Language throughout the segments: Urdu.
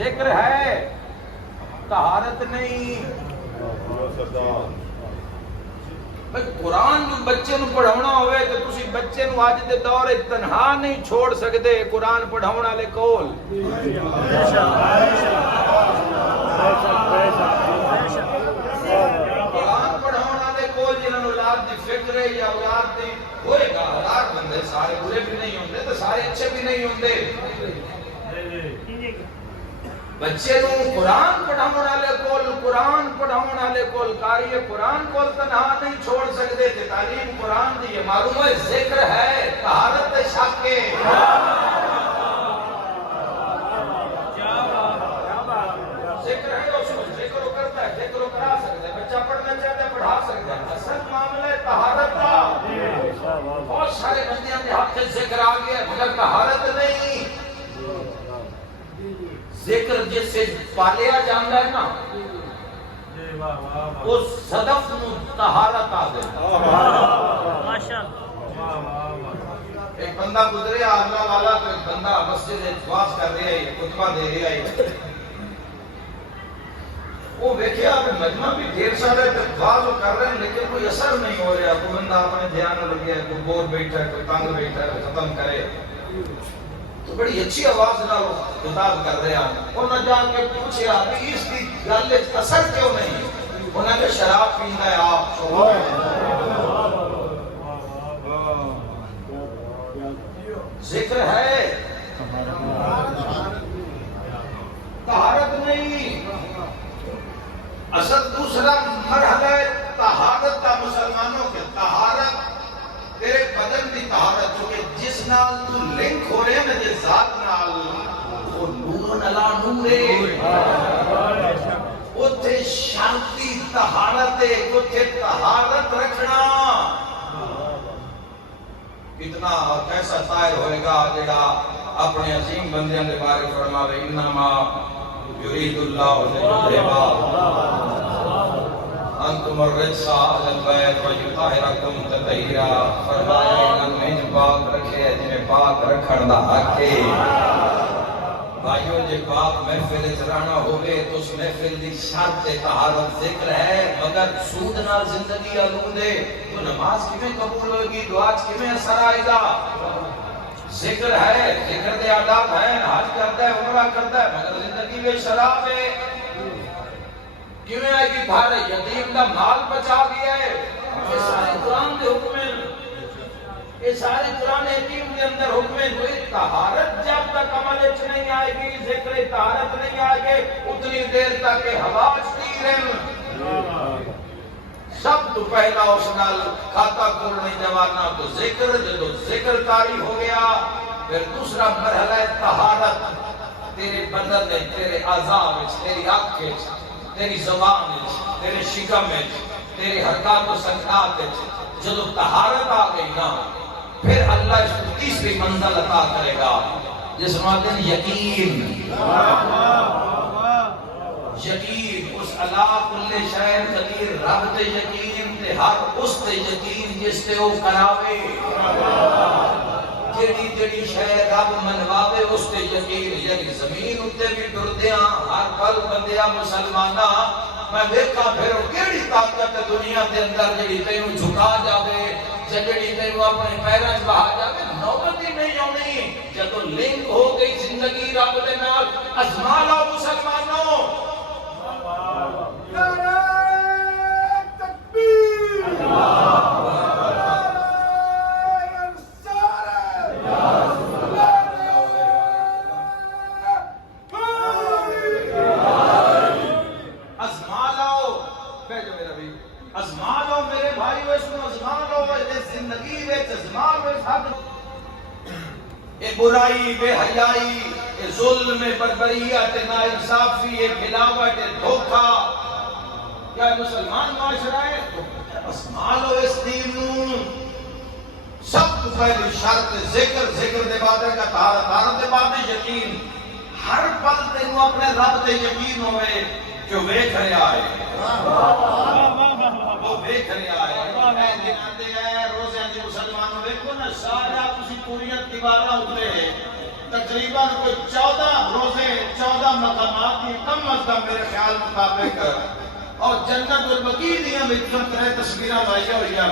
ذکر ہے طہارت نہیں. قرآن جو بچے نو پڑھاونا ہوئے تو تسی بچے نو آج دے دور تنہا نہیں چھوڑ سکتے قرآن پڑھاونا والے کول. قرآن پڑھاونا والے کول جنہاں اولاد دی فکر ہے یا اولاد دی ہوئے گا. ہزار بندے سارے برے بھی نہیں ہوندے تو سارے اچھے بھی نہیں ہوندے. بچے نو قرآن پڑھاون والے کول قرآن پڑھاون والے کول قاری قرآن کول تنہا نہیں چھوڑ سکتے تے تعلیم قرآن دی ہے. معلوم ہے ذکر ہے طہارت تے شک ہے. ذکر ہے اس کو ذکر کرتا ہے ذکر کرا سکتا ہے. بچہ پڑھنا چاہتا ہے پڑھا سکتا ہے. اصل معاملہ ہے طہارت کا. بہت سارے بندیاں دے ہاتھ سے ذکر آ گیا مگر طہارت نہیں. ذکر جس سے پالیا جاندہ ہے نا اس صدف نو طہارت آ گئی. ایک بندہ گزرے اللہ والا تو ایک بندہ مسجد میں دعا کر رہا ہے خطبہ دے رہا ہے. وہ دیکھیا کہ مجمع بھی ڈھیر سارے دعا تو کر رہے ہیں لیکن کوئی اثر نہیں ہو رہا. کوئی بندہ اپنے دھیان میں لگیا ہے کوئی بور بیٹھا ہے کوئی تنگ بیٹھا ہے ختم کرے تو بڑی اچھی آواز نہ خطاب کر رہے ہیں. انہوں نے جا کے پوچھا کہ اس کی گل اثر کیوں نہیں. انہوں نے شراب پیندا ہے آپ. ذکر ہے طہارت نہیں. اصل دوسرا مرحلہ ہے طہارت کا مسلمانوں کے. طہارت تیرے بدن دی طہارت چونکہ جس نال تو لنک ہو رہے ہیں نا جس ذات نال وہ نور علا نورے اتھے شانتی طہارت ہے. اتھے طہارت رکھنا کتنا اور کیسا طاہر ہوئے گا جڑا اپنے عظیم بندیاں دے بارے فرماوے انما یرید اللہ لیذہبا انتم الرجس اہل البیت ویطہرکم تطہیرا. فرمایا انہیں پاک رکھے جنہیں پاک رکھن دا حق ہے. بھائیو جے پاک محفل چرانا ہوئے تو اس محفل دی شرط طہارت ذکر ہے مگر سود نال زندگی آلودے تو نماز کیویں قبول ہوئے گی دعا کیویں اثر آئے گا. ذکر ہے ذکر دے آداب ہیں حج کرتا ہے عمرہ کرتا ہے مگر زندگی میں شراب ہے. کیویں آئے گی بھارے یتیم دا مال بچا دیا ہے. یہ سارے قرآن دے حکم ہیں. یہ سارے قرآن حکیم کے اندر حکم ہے. کوئی طہارت جب تک عمل اچھ نہیں آئے گی ذکر طہارت نہیں آئے گی اتنی دیر تک ہوا چتی رہے. سب تو پہلا اس نال کھاتا کھولنے جوانا تو ذکر جدو ذکر طاری ہو گیا پھر دوسرا مرحلہ ہے طہارت. تیرے بدن میں تیرے اعضاء میں تیری آنکھ میں تیری زبان میں تیرے شکم میں تیرے حرکات و سکنات میں جدو طہارت آ گئی نا پھر اللہ اس کو تیسری منزل عطا کرے گا جس مادن یقین. یقین اس اللہ کل شہر قدیر رب تے یقین تے ہر اس تے یقین جس تے وہ کراوے. جڑی جڑی شہر رب منواوے اس تے یقین. یعنی زمین اتے بھی ٹردیاں ہر پل بندیاں مسلمانہ میں دیکھا پھر کیڑی طاقت دنیا کے اندر جڑی تینوں جھکا جاوے جڑی تینوں اپنے پیراں وچ بہا جاوے نوبت ہی نہیں آنی. جدو لنک ہو گئی زندگی رب دے نال ازما لو مسلمانوں. نعرہ تکبیر برائی بے حیائی ظلم بربریت ناانصافی ملاوٹ دھوکہ کیا مسلمان معاشرہ ہے اسمال و اس دین سب تو پہلی شرط ذکر دے بعد کا طہارت دے بعد یقین. ہر پل تینوں اپنے رب دے یقین ہوئے کہ وہ دیکھ رہا ہے. وہ دیکھ رہا ہے. روزے مسلمانوں دیکھو نا سارا تسی پوریاں دیواراں اترے تقریباً کوئی 14 روزے 14 مقامات کی کم از کم میرے خیال مطابق اور جنت البقیع دیاں وچوں ترے تصویراں لائیاں ہوئیاں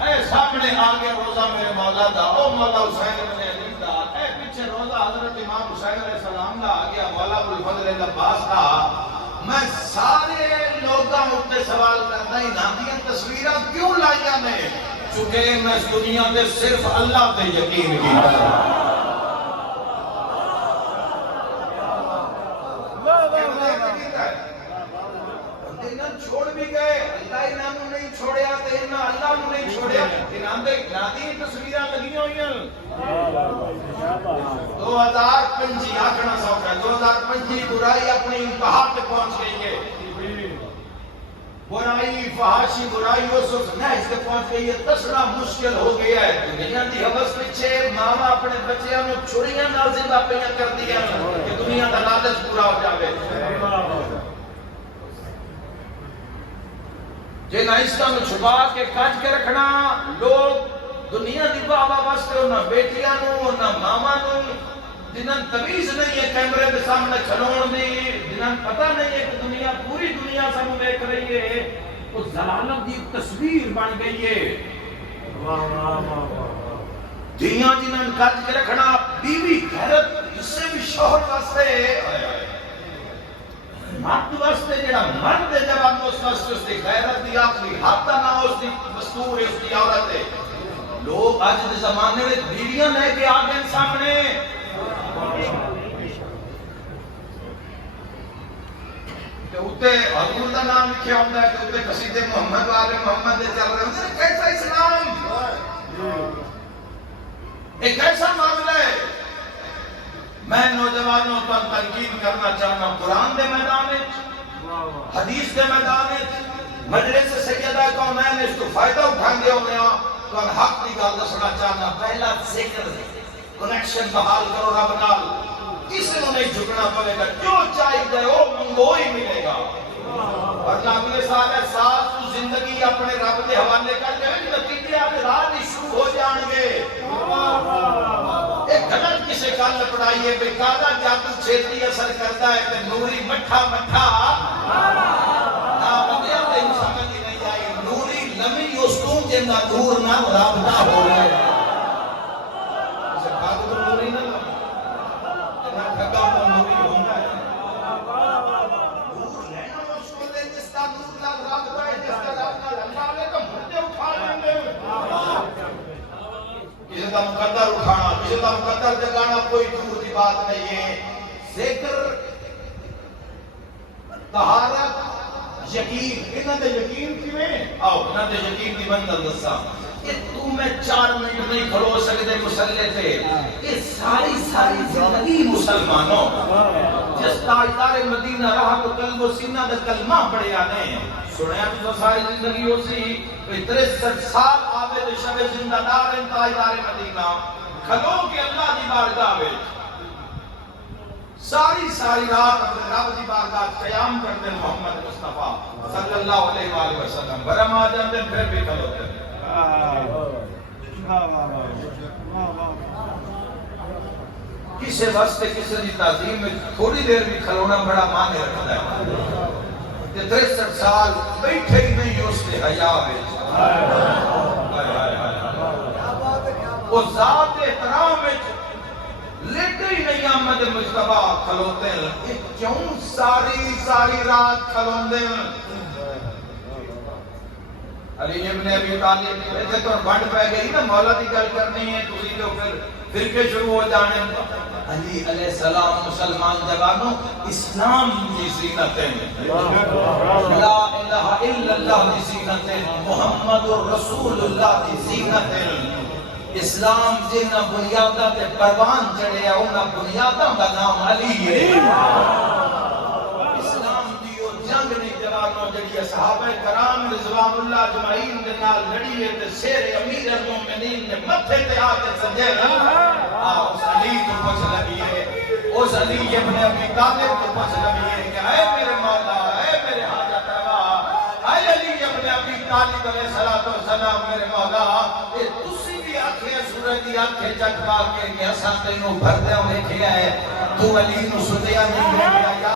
اے سامنے آ گیا روزہ میرے مولا دا او مولا حسین ابن علی دا اے پیچھے روزہ حضرت امام حسین علیہ السلام دا آ گیا مولا ابوالفضل عباس دا میں سارے لوگاں اٹھتے سوال کرتا ہی نہ دیاں تصویراں کیوں لائیاں نے چونکہ میں اس دنیا میں صرف اللہ پہ یقین کیتا چھوڑ بھی گئے اللہ انہاں نوں نہیں چھوڑیا تے انہاں اللہ نوں نہیں چھوڑیا انہاں دے نادی تصویراں لگیاں ہوئیاں 2025 آکھنا سوکھا 2025 برائی اپنی انتہا پہ پہنچ گئی ہے برائی فحاشی برائی اس نہج پہ پہنچ گئی ہے دسنا مشکل ہو گیا ہے دنیا دی حوث پیچھے ماما اپنے بچیاں نوں چھڑیاں نال زندہ پیاں کر دیا کہ دنیا دا لالچ پورا ہو جاوے جن عیسیٰ میں چھپا کے کج کے رکھنا لوگ دنیا دی بابا واسطے انہاں بیٹیاں نوں انہاں ماما نوں جنہاں تمیز نہیں ہے کیمرے دے سامنے کھلون دی جنہاں پتہ نہیں ہے کہ دنیا پوری دنیا سامنے دیکھ رہی ہے اس ضلالت دی تصویر بن گئی ہے دنیا جنہاں کج کے رکھنا بیوی غیرت جس سے بھی شوہر واسطے مرد واسطے جڑا مرد ہے جب اس واسطے اس کی غیرت دی آخری حد نہ اس کی مستور ہے اس کی عورت ہے لوگ آج کے زمانے میں بیویاں لے کے آ گئے سامنے کہ اتے حضور کا نام لکھا ہوتا ہے کہ اتے قصیدے محمد والے محمد دے چل رہے ہیں کیسا اسلام ایک ایسا معاملہ ہے میں نوجوانوں پر تنقید کرنا چاہنا قرآن دے میدان حدیث دے میدان مجلس سیدہ کونین اس کو فائدہ اٹھان دے ہوئے ہیں تو ان حق دی گل دسنا چاہنا پہلا ذکر کنیکشن بحال کرو رب نال کسی نے نہیں جھکنا پڑے گا جو چاہیے وہ منگو ہی ملے گا ورنہ اگلے سال تو زندگی اپنے رب کے حوالے کر کے نتیجے آپ رات ہی شروع ہو جان گے ایک غلط کسی گل پڑھائی ہے بھئی کالا جادو چھیتی اثر کرتا ہے کہ نوری مٹھا مٹھا بدیا تے سمجھ نہیں آئی نوری لمی اس کو جنہ نور نہ رب نہ ہو رہا ہے اسے کاغذ تو نوری نہ نہ ٹھگا تو نوری ہوتا ہے نور لینا مشکل ہے جس کا نور نہ رب ہے جس کا رب نہ اللہ علیہ کا مردے اٹھا لیں گے کسی کا مقدر اٹھانا کسی کا مقدر جگانا کوئی دور کی بات نہیں ہے ذکر طہارت یقین انہاں دے یقین کیویں آؤ انہاں دے یقین دی بندہ دسا کہ تو میں 4 منٹ نہیں کھڑو سکتے مسلے تے یہ ساری زندگی مسلمانوں جس تاجدار مدینہ رہا تو قلب و سینہ دے کلمہ پڑھیا نے سنیا تو ساری زندگی ہو سی 63 سال عابد شب زندہ دار تاجدار مدینہ کھلو کہ اللہ دی بارگاہ میں ساری رات اپنے رب دی بارگاہ قیام کرتے محمد مصطفیٰ صلی اللہ علیہ وآلہ وسلم برم آ جاتے پھر بھی کھلوتے کسی واسطے کسی دی تعظیم میں تھوڑی دیر بھی کھلونا بڑا معنی رکھتا ہے 63 سال بیٹھے ہی نہیں اس کے حیا میں وہ ذات احترام میں لیٹے ہی نہیں احمد مجتبہ کھلوتے ہیں کیوں ساری رات کھلوندے ہیں علی ابن ابی طالب ایسے تو بڑھ پہ گئی نا مولا دی گل کرنی ہے تسی تو پھر کے شروع ہو جانے علی علیہ السلام مسلمان جوانوں اسلام کی زینتیں لا الہ الا اللہ کی زینتیں محمد رسول اللہ کی زینتیں اسلام جنہ بنیادہ تے پروان چڑھے انہا بنیادہ کا نام علی ہے اسلام دیو جنگ نہیں جوانوں جڑی صحابہ کرام رضوان اللہ اجمعین دے نال لڑی ہے تے شیر امیر المومنین نے متھے تے آ کے سجے اس علی کو پوچھ لگی ہے اس علی ابن ابی طالب کو پوچھ لگی ہے کہ اے میرے مولا اے میرے حاجت روا اے علی ابن ابی طالب علیہ السلام میرے مولا اے تسی بھی آکھے سورج دی آنکھیں چکوا کے کہ اساں تینوں بھردیاں ویکھیا ہے تو علی نو ستیا نہیں